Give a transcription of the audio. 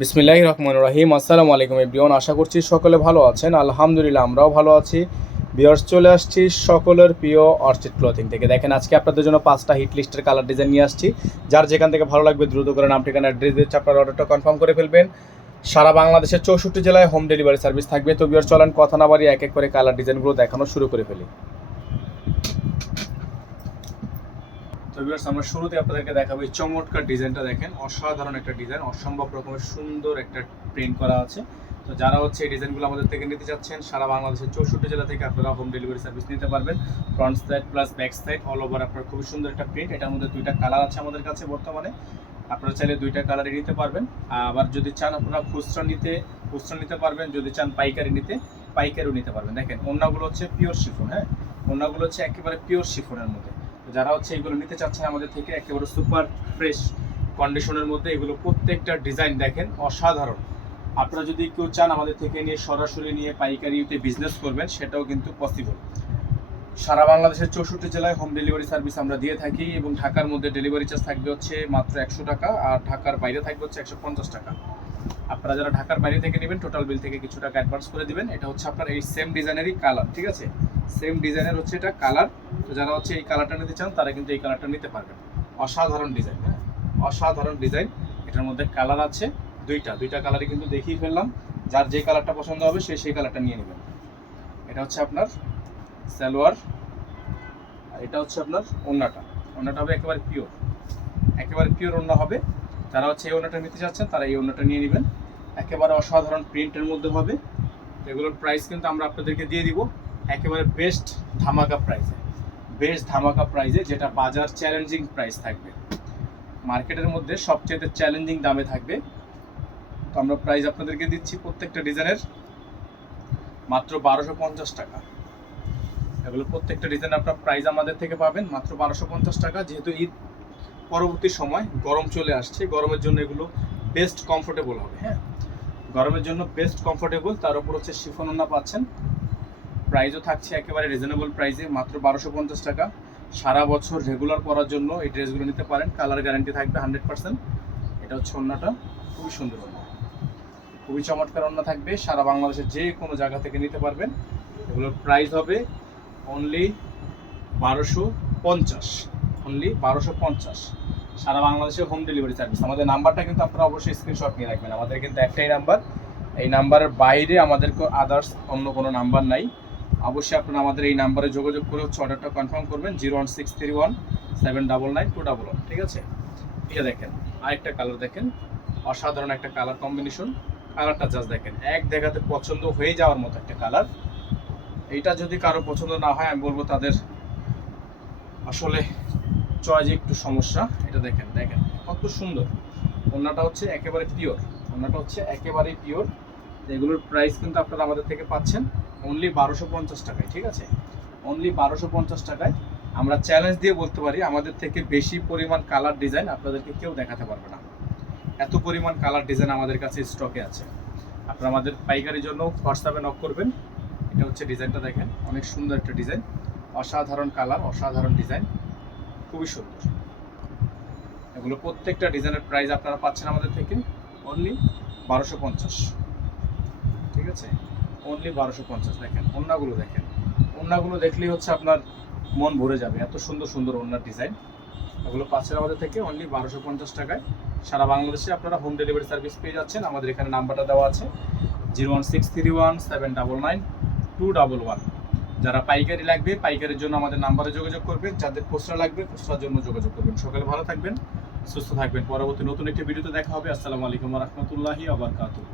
বিসমিল্লাহির রহমানির রহিম। আসসালামু আলাইকুম এভরিওয়ান, আশা করছি সকলে ভালো আছেন। আলহামদুলিল্লাহ আমরাও ভালো আছি। ভিউয়ার্স, চলে আসছি সকলের প্রিয় অর্চিড ক্লথিং থেকে। দেখেন, আজকে আপনাদের জন্য 5টা হিট লিস্টের কালার ডিজাইন নিয়ে আসছি। যার যেখান থেকে ভালো লাগবে দ্রুত করে নাম, ঠিকানা, অ্যাড্রেস দিয়ে আপনার অর্ডারটা কনফার্ম করে ফেলবেন। সারা বাংলাদেশের 64 জেলায় হোম ডেলিভারি সার্ভিস থাকবে। তো ভিউয়ার্স, চলেন কথা না বাড়িয়ে এক এক করে কালার ডিজাইনগুলো দেখানো শুরু করে ফেলি। তো ভিউয়ার্স, আমরা শুরুতে আপনাদেরকে দেখাবো এই চমৎকার ডিজাইনটা। দেখেন, অসাধারণ একটা ডিজাইন, অসম্ভব রকমের সুন্দর একটা প্রিন্ট করা আছে। তো যারা এই ডিজাইনগুলো আমাদের থেকে নিতে চাচ্ছেন, সারা বাংলাদেশের 64 জেলা থেকে আপনারা হোম ডেলিভারি সার্ভিস নিতে পারবেন। Front side plus back side all over আপনার খুবই সুন্দর একটা প্রিন্ট। এটার মধ্যে 2টা কালার আছে আমাদের কাছে বর্তমানে। আপনারা চাইলে 2টা কালারই নিতে পারবেন। আবার যদি চান আপনারা খুচরা নিতে পারবেন। যদি চান পাইকারি নিতে, পাইকারিও নিতে পারবেন। দেখেন, ওড়নাগুলো হচ্ছে পিওর শিফন। হ্যাঁ, ওড়নাগুলো হচ্ছে একেবারে পিওর শিফনের মধ্যে। যারা এগুলো নিতে চাচ্ছেন আমাদের থেকে, একেবারে সুপার ফ্রেশ কন্ডিশনের মধ্যে এগুলো প্রত্যেকটা ডিজাইন দেখেন অসাধারণ। আপনারা যদি কেউ চান আমাদের থেকে নিয়ে সরাসরি নিয়ে পাইকারিতে বিজনেস করবেন, সেটাও কিন্তু পসিবল। সারা বাংলাদেশের 64 জেলায় হোম ডেলিভারি সার্ভিস আমরা দিয়ে থাকি এবং ঢাকার মধ্যে ডেলিভারি চার্জ থাকবে মাত্র 100 টাকা, আর ঢাকার বাইরে থাকবে 150 টাকা। আপনারা যারা ঢাকার বাইরে থেকে নেবেন, টোটাল বিল থেকে কিছু টাকা অ্যাডভান্স করে দিবেন। এটা আপনার এই সেম ডিজাইনেরই কালার, ঠিক আছে? সেম ডিজাইনের এটা কালার। তো যারা এই কালারটা নিতে চান, তারা কিন্তু এই কালারটা নিতে পারবেন। অসাধারণ ডিজাইন, হ্যাঁ, অসাধারণ ডিজাইন। এটার মধ্যে কালার আছে দুইটা কালারই কিন্তু দেখিয়ে ফেললাম। যার যে কালারটা পছন্দ হবে সেই কালারটা নিয়ে নেবেন। এটা আপনার সালোয়ার, আর এটা আপনার ওড়নাটা হবে একেবারে পিওর ওড়না হবে। যারা এই ওড়নাটা নিতে চাচ্ছেন, তারা এই ওড়নাটা নিয়ে নেবেন। একেবারে অসাধারণ প্রিন্টের মধ্যে হবে। এগুলোর প্রাইস কিন্তু আমরা আপনাদেরকে দিয়ে দিব একেবারে বেস্ট ধামাকা প্রাইসে, যেটা বাজার চ্যালেঞ্জিং প্রাইস থাকবে, মার্কেটের মধ্যে সবচেয়ে চ্যালেঞ্জিং দামে থাকবে। তো আমরা প্রাইস আপনাদেরকে দিচ্ছি প্রত্যেকটা ডিজাইনের মাত্র 1250 টাকা। এগুলো প্রত্যেকটা ডিজাইন আপনার প্রাইস আমাদের থেকে পাবেন মাত্র 1250 টাকা। যেহেতু ঈদ পরবর্তী সময় গরম চলে আসছে, গরমের জন্য এগুলো বেস্ট কমফোর্টেবল হবে। হ্যাঁ, গরমের জন্য বেস্ট কমফোর্টেবল। তার উপর শিফন ওড়না পাচ্ছেন। প্রাইসও থাকছে একেবারে রিজনেবল প্রাইসে, মাত্র 1250 টাকা। সারা বছর রেগুলার পরার জন্য এই ড্রেসগুলো নিতে পারেন। কালার গ্যারান্টি থাকবে 100%। এটা ওড়নাটা খুবই সুন্দর ওড়না, খুবই চমৎকার ওড়না থাকবে। সারা বাংলাদেশের যে কোনো জায়গা থেকে নিতে পারবেন। এগুলোর প্রাইস হবে অনলি 1250। সারা বাংলাদেশে হোম ডেলিভারি সার্ভিস। আমাদের নাম্বারটা কিন্তু আপনারা অবশ্যই স্ক্রিনশট নিয়ে রাখবেন। আমাদের কিন্তু একটাই নাম্বার, এই নাম্বারের বাইরে আমাদের আদার্স অন্য কোনো নাম্বার নাই। অবশ্যই আপনারা আমাদের এই নাম্বারে যোগাযোগ করে অর্ডারটা কনফার্ম করবেন। 01631799211, ঠিক আছে? এটা দেখেন, আরেকটা কালার দেখেন, অসাধারণ একটা কালার কম্বিনেশন। কালারটা জাস্ট দেখেন, এক দেখাতে পছন্দ হয়ে যাওয়ার মতো একটা কালার। এইটা যদি কারো পছন্দ না হয়, আমি বলবো তাদের আসলে চয়েসে একটু সমস্যা। এটা দেখেন কত সুন্দর। ওড়নাটা একেবারেই পিওর। এগুলোর প্রাইস কিন্তু আপনারা আমাদের থেকে পাচ্ছেন অনলি 1250 টাকায়, ঠিক আছে? অনলি 1250 টাকায়। আমরা চ্যালেঞ্জ দিয়ে বলতে পারি, আমাদের থেকে বেশি পরিমাণ কালার ডিজাইন আপনাদেরকে কেউ দেখাতে পারবে না। এত পরিমাণ কালার ডিজাইন আমাদের কাছে স্টকে আছে। আপনারা আমাদের পাইকারির জন্য হোয়াটসঅ্যাপে নক করবেন। এটা ডিজাইনটা দেখেন, অনেক সুন্দর একটা ডিজাইন, অসাধারণ কালার, অসাধারণ ডিজাইন, খুবই সুন্দর। এগুলো প্রত্যেকটা ডিজাইনের প্রাইস আপনারা পাচ্ছেন আমাদের থেকে অনলি 1250, ঠিক আছে? অনলি 1250। দেখেন ওড়নাগুলো দেখলেই আপনার মন ভরে যাবে। এত সুন্দর সুন্দর ওড়নার ডিজাইন। এগুলো পাচ্ছেন আমাদের থেকে অনলি 1250 টাকায়। সারা বাংলাদেশে আপনারা হোম ডেলিভারি সার্ভিস পেয়ে যাচ্ছেন। আমাদের এখানে নাম্বারটা দেওয়া আছে 01631799211। যারা পাইকারি লাগবে, পাইকারির জন্য আমাদের নাম্বারে যোগাযোগ করবেন। যাদের খুচরা লাগবে, খুচরার জন্য যোগাযোগ করবেন। সকালে ভালো থাকবেন, সুস্থ থাকবেন। পরবর্তী নতুন একটি ভিডিওতে দেখা হবে। আসসালামু আলাইকুম ওয়া রাহমাতুল্লাহি ওয়া বারাকাতুহু।